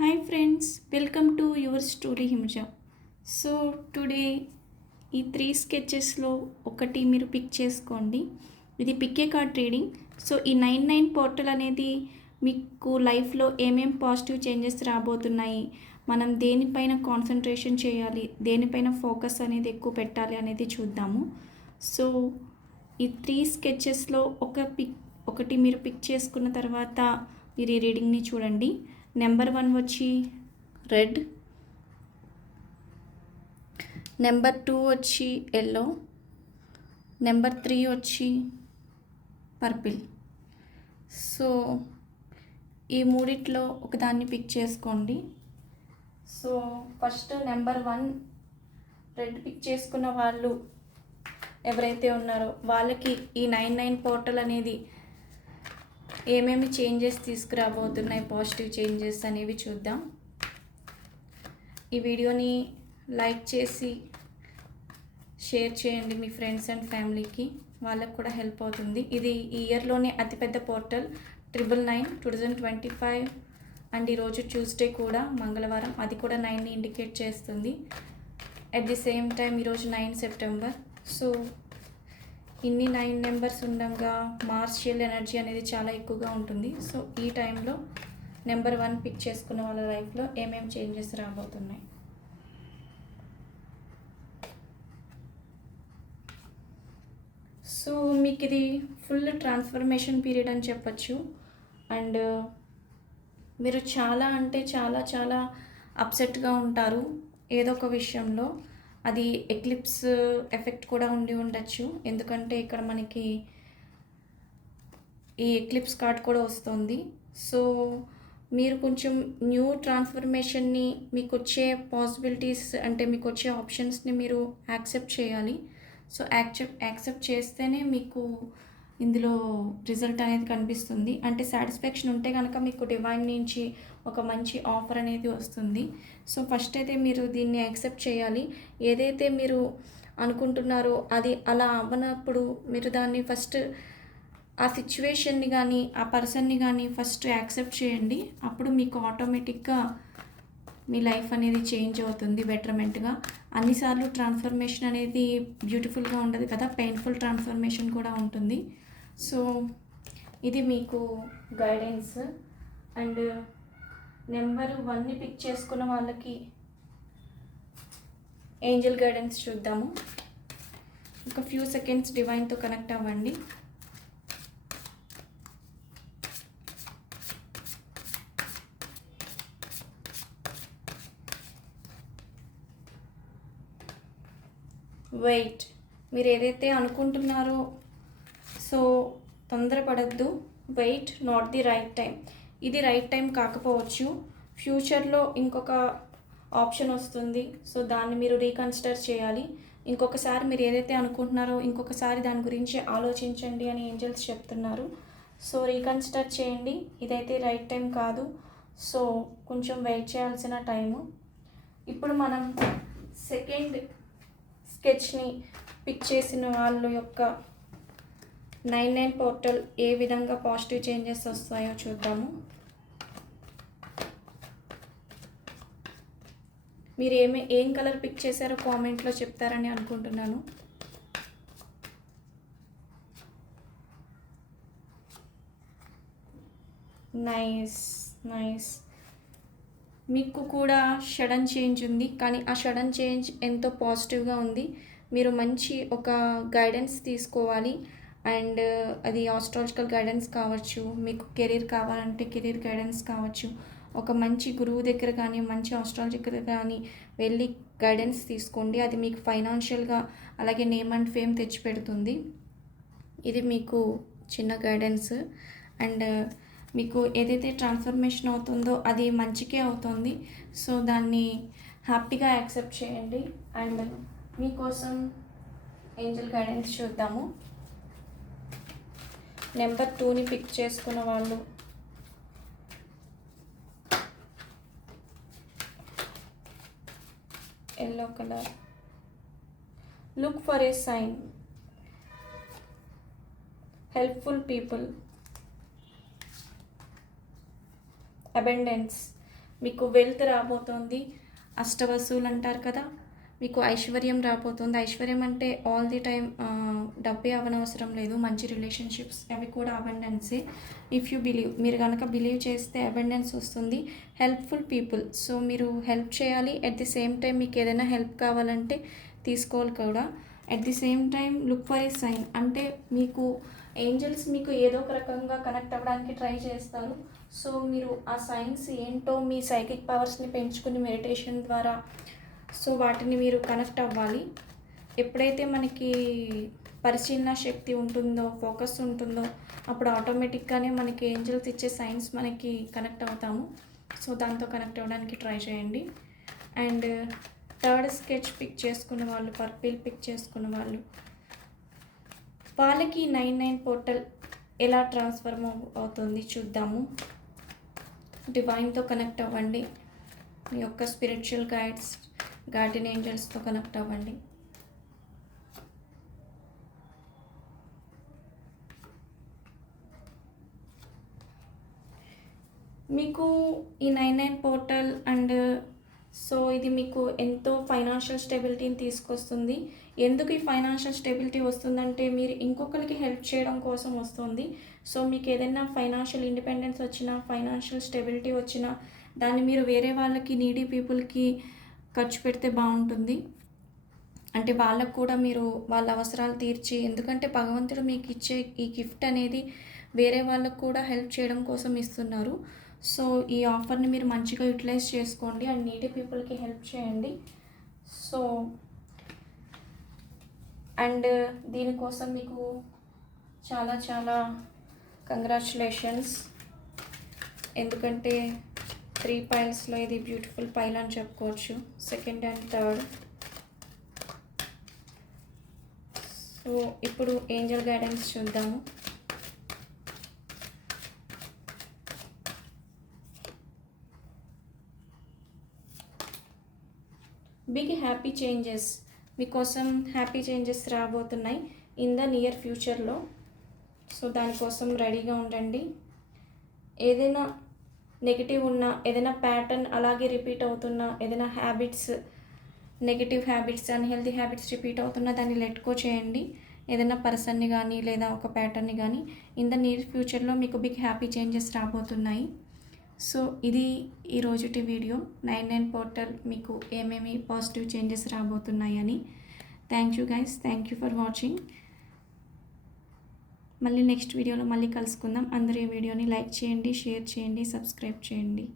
Hi friends, welcome to your story Himja. So today ఈ three స్కెచెస్లో ఒకటి మీరు పిక్ చేసుకోండి. ఇది pick a card reading. So ఈ 99 పోర్టల్ అనేది మీకు లైఫ్లో ఏమేం పాజిటివ్ చేంజెస్ రాబోతున్నాయి, మనం దేనిపైన కాన్సన్ట్రేషన్ చేయాలి, దేనిపైన ఫోకస్ అనేది ఎక్కువ పెట్టాలి అనేది చూద్దాము. సో ఈ త్రీ స్కెచెస్లో ఒకటి మీరు పిక్ చేసుకున్న తర్వాత మీరు ఈ రీడింగ్ని చూడండి. నెంబర్ 1 వచ్చి రెడ్, నెంబర్ 2 వచ్చి ఎల్లో, నెంబర్ 3 వచ్చి పర్పిల్. సో ఈ మూడిట్లో ఒకదాన్ని పిక్ చేసుకోండి. So first number 1 red pick చేసుకున్న వాళ్ళు ఎవరైతే ఉన్నారో వాళ్ళకి ఈ 99 పోర్టల్ అనేది ఏమేమి చేంజెస్ తీసుకురాబోతున్నాయి, పాజిటివ్ చేంజెస్ అనేవి చూద్దాం. ఈ వీడియోని లైక్ చేసి షేర్ చేయండి మీ ఫ్రెండ్స్ అండ్ ఫ్యామిలీకి, వాళ్ళకు కూడా హెల్ప్ అవుతుంది. ఇది ఈ ఇయర్లోనే అతిపెద్ద పోర్టల్ 999 2025 అండ్ ఈరోజు ట్యూస్డే కూడా మంగళవారం, అది కూడా 9ని ఇండికేట్ చేస్తుంది. అట్ ది సేమ్ టైం ఈరోజు 9 సెప్టెంబర్. సో ఇన్ని 9 నెంబర్స్ ఉండగా మార్షియల్ ఎనర్జీ అనేది చాలా ఎక్కువగా ఉంటుంది. సో ఈ టైంలో నెంబర్ 1 పిక్ చేసుకున్న వాళ్ళ లైఫ్లో ఏమేమి చేంజెస్ రాబోతున్నాయి. సో మీకు ఇది ఫుల్ ట్రాన్స్ఫర్మేషన్ పీరియడ్ అని చెప్పచ్చు. అండ్ మీరు చాలా అంటే చాలా చాలా అప్సెట్గా ఉంటారు ఏదో ఒక విషయంలో. అది ఎక్లిప్స్ ఎఫెక్ట్ కూడా ఉండి ఉండొచ్చు, ఎందుకంటే ఇక్కడ మనకి ఈ ఎక్లిప్స్ కార్డ్ కూడా వస్తుంది. సో మీరు కొంచెం న్యూ ట్రాన్స్ఫర్మేషన్ని, మీకు వచ్చే పాసిబిలిటీస్ అంటే మీకు వచ్చే ఆప్షన్స్ని మీరు యాక్సెప్ట్ చేయాలి. సో యాక్సెప్ట్ చేస్తేనే మీకు ఇందులో రిజల్ట్ అనేది కనిపిస్తుంది. అంటే సాటిస్ఫాక్షన్ ఉంటే కనుక మీకు డివైన్ నుంచి ఒక మంచి ఆఫర్ అనేది వస్తుంది. సో ఫస్ట్ అయితే మీరు దీన్ని యాక్సెప్ట్ చేయాలి. ఏదైతే మీరు అనుకుంటున్నారో అది అలా అవ్వనప్పుడు మీరు దాన్ని ఫస్ట్ ఆ సిచ్యువేషన్ని కానీ ఆ పర్సన్ని కానీ ఫస్ట్ యాక్సెప్ట్ చేయండి. అప్పుడు మీకు ఆటోమేటిక్గా మీ లైఫ్ అనేది చేంజ్ అవుతుంది బెటర్మెంట్గా. అన్నిసార్లు ట్రాన్స్ఫర్మేషన్ అనేది బ్యూటిఫుల్గా ఉండదు కదా, పెయిన్ఫుల్ ట్రాన్స్ఫర్మేషన్ కూడా ఉంటుంది. సో ఇది మీకు గైడెన్స్. అండ్ నెంబర్ 1ని పిక్ చేసుకున్న వాళ్ళకి ఏంజల్ గైడెన్స్ చూద్దాము. ఒక ఫ్యూ సెకండ్స్ డివైన్తో కనెక్ట్ అవ్వండి. వెయిట్. మీరు ఏదైతే అనుకుంటున్నారో సో తొందరపడద్దు. Wait, not the right time. ఇది రైట్ టైం కాకపోవచ్చు, ఫ్యూచర్లో ఇంకొక ఆప్షన్ వస్తుంది. సో దాన్ని మీరు రీకన్సిడర్ చేయాలి. ఇంకొకసారి మీరు ఏదైతే అనుకుంటున్నారో ఇంకొకసారి దాని గురించి ఆలోచించండి అని ఏంజల్స్ చెప్తున్నారు. సో రీకన్సిడర్ చేయండి, ఇదైతే రైట్ టైం కాదు. సో కొంచెం వెయిట్ చేయాల్సిన టైము. ఇప్పుడు మనం సెకండ్ స్కెచ్ని పిక్ చేసిన వాళ్ళ యొక్క 99 పోర్టల్ ఏ విధంగా పాజిటివ్ చేంజెస్ వస్తాయో చూద్దాము. మీరు ఏం కలర్ పిక్ చేశారో కామెంట్లో చెప్తారని అనుకుంటున్నాను. Nice nice. మీకు కూడా సడన్ చేంజ్ ఉంది, కానీ ఆ సడన్ చేంజ్ ఎంతో పాజిటివ్గా ఉంది. మీరు మంచి ఒక గైడెన్స్ తీసుకోవాలి. అండ్ అది ఆస్ట్రాలజికల్ గైడెన్స్ కావచ్చు, మీకు కెరీర్ కావాలంటే కెరీర్ గైడెన్స్ కావచ్చు. ఒక మంచి గురువు దగ్గర కానీ మంచి ఆస్ట్రాలజీ దగ్గర కానీ వెళ్ళి గైడెన్స్ తీసుకోండి. అది మీకు ఫైనాన్షియల్గా అలాగే నేమ్ అండ్ ఫేమ్ తెచ్చిపెడుతుంది. ఇది మీకు చిన్న గైడెన్స్. అండ్ మీకు ఏదైతే ట్రాన్స్ఫర్మేషన్ అవుతుందో అది మంచికే అవుతుంది. సో దాన్ని హ్యాపీగా యాక్సెప్ట్ చేయండి. అండ్ మీకోసం ఏంజల్ గైడెన్స్ చూద్దాము. నెంబర్ 2ని పిక్ చేసుకున్న వాళ్ళు yellow colour. Look for a sign, helpful people, abundance. మీకు వెల్త్ రాబోతోంది. అష్టవసువులు అంటారు కదా, మీకు ఐశ్వర్యం రాబోతుంది. ఐశ్వర్యం అంటే ఆల్ ది టైమ్ డబ్బే అవ్వనవసరం లేదు, మంచి రిలేషన్షిప్స్ అవి కూడా అబండెన్సే. ఇఫ్ యూ బిలీవ్, మీరు కనుక బిలీవ్ చేస్తే అబండెన్స్ వస్తుంది. హెల్ప్ఫుల్ పీపుల్, సో మీరు హెల్ప్ చేయాలి. అట్ ది సేమ్ టైం మీకు ఏదైనా హెల్ప్ కావాలంటే తీసుకోవాలి కూడా. At the same time look for a sign, అంటే మీకు ఏంజల్స్ మీకు ఏదో ఒక రకంగా కనెక్ట్ అవ్వడానికి ట్రై చేస్తారు. సో మీరు ఆ సైన్స్ ఏంటో మీ సైకిక్ పవర్స్ని పెంచుకుని మెడిటేషన్ ద్వారా సో వాటిని మీరు కనెక్ట్ అవ్వాలి. ఎప్పుడైతే మనకి పరిశీలన శక్తి ఉంటుందో, ఫోకస్ ఉంటుందో, అప్పుడు ఆటోమేటిక్గానే మనకి ఏంజల్స్ ఇచ్చే సైన్స్ మనకి కనెక్ట్ అవుతాము. సో దాంతో కనెక్ట్ అవ్వడానికి ట్రై చేయండి. అండ్ థర్డ్ స్కెచ్ పిక్ చేసుకున్న వాళ్ళు, పర్పిల్ పిక్ చేసుకున్న వాళ్ళకి 99 పోర్టల్ ఎలా ట్రాన్స్ఫర్మ్ అవుతుంది చూద్దాము. డివైన్తో కనెక్ట్ అవ్వండి. మీ యొక్క స్పిరిచువల్ గైడ్స్, గార్డియన్ ఏంజల్స్తో కనెక్ట్ అవ్వండి. మీకు ఈ 99 పోర్టల్ అండ్ సో ఇది మీకు ఎంతో ఫైనాన్షియల్ స్టెబిలిటీని తీసుకొస్తుంది. ఎందుకు ఈ ఫైనాన్షియల్ స్టెబిలిటీ వస్తుందంటే మీరు ఇంకొకరికి హెల్ప్ చేయడం కోసం వస్తుంది. సో మీకు ఏదైనా ఫైనాన్షియల్ ఇండిపెండెన్స్ వచ్చినా, ఫైనాన్షియల్ స్టెబిలిటీ వచ్చినా దాన్ని మీరు వేరే వాళ్ళకి, నీడీ పీపుల్కి ఖర్చు పెడితే బాగుంటుంది. అంటే వాళ్ళకు కూడా మీరు వాళ్ళ అవసరాలు తీర్చి, ఎందుకంటే భగవంతుడు మీకు ఇచ్చే ఈ గిఫ్ట్ అనేది వేరే వాళ్ళకు కూడా హెల్ప్ చేయడం కోసం ఇస్తున్నారు. సో ఈ ఆఫర్ని మీరు మంచిగా యూటిలైజ్ చేసుకోండి అండ్ నీడీ పీపుల్కి హెల్ప్ చేయండి. సో అండ్ దీనికోసం మీకు చాలా చాలా కంగ్రాచులేషన్స్. ఎందుకంటే 3 పైల్స్లో ఇది బ్యూటిఫుల్ పైల్ అని చెప్పుకోవచ్చు, సెకండ్ అండ్ థర్డ్. సో ఇప్పుడు ఏంజల్ గైడెన్స్ చూద్దాము. బిగ్ హ్యాపీ చేంజెస్, మీకోసం హ్యాపీ చేంజెస్ రాబోతున్నాయి ఇన్ ద నియర్ ఫ్యూచర్లో. సో దానికోసం రెడీగా ఉండండి. ఏదైనా నెగిటివ్ ఉన్నా, ఏదైనా ప్యాటర్న్ అలాగే రిపీట్ అవుతున్నా, ఏదైనా habits, negative habits, unhealthy habits repeat అవుతున్నా దాన్ని లెట్ గో చేయండి. ఏదైనా పర్సన్ని కానీ లేదా ఒక ప్యాటర్న్ని కానీ. ఇన్ ద నియర్ ఫ్యూచర్లో మీకు బిగ్ హ్యాపీ చేంజెస్ రాబోతున్నాయి. సో ఇది ఈరోజుటి వీడియో. 99 పోర్టల్ మీకు ఏమేమి పాజిటివ్ చేంజెస్ రాబోతున్నాయని. Thank you guys, thank you for watching. మళ్ళీ నెక్స్ట్ వీడియోలో మళ్ళీ కలుసుకుందాం. అందరూ ఈ వీడియోని లైక్ చేయండి, షేర్ చేయండి, సబ్స్క్రైబ్ చేయండి.